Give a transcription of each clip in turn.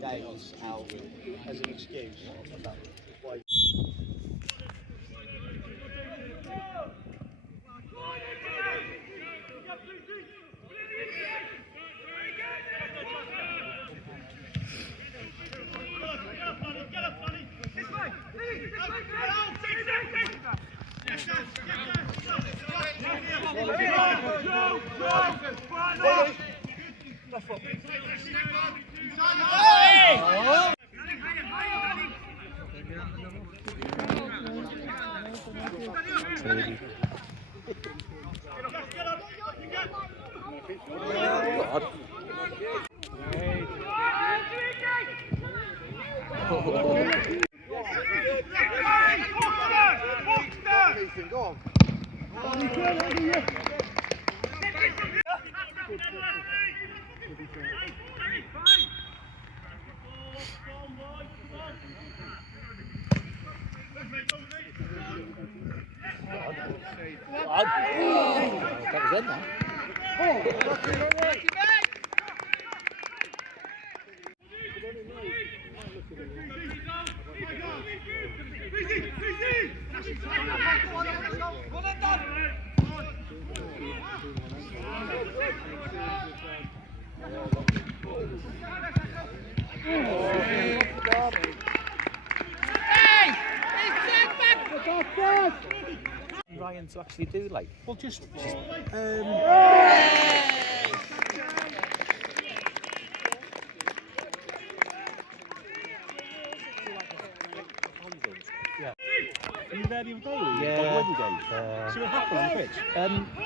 Days out as an excuse. That was in there. Ryan to actually do like well just yeah. Were you there the other day? Yeah. So what happened on the pitch?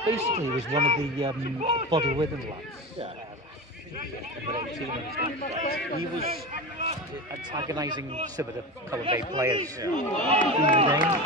Basically, it was one of the Body Witham lads. Yeah. He was antagonising some of the Colin Bay players. Yeah.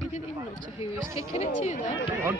You didn't even notice who was kicking it to you then?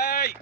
Hey!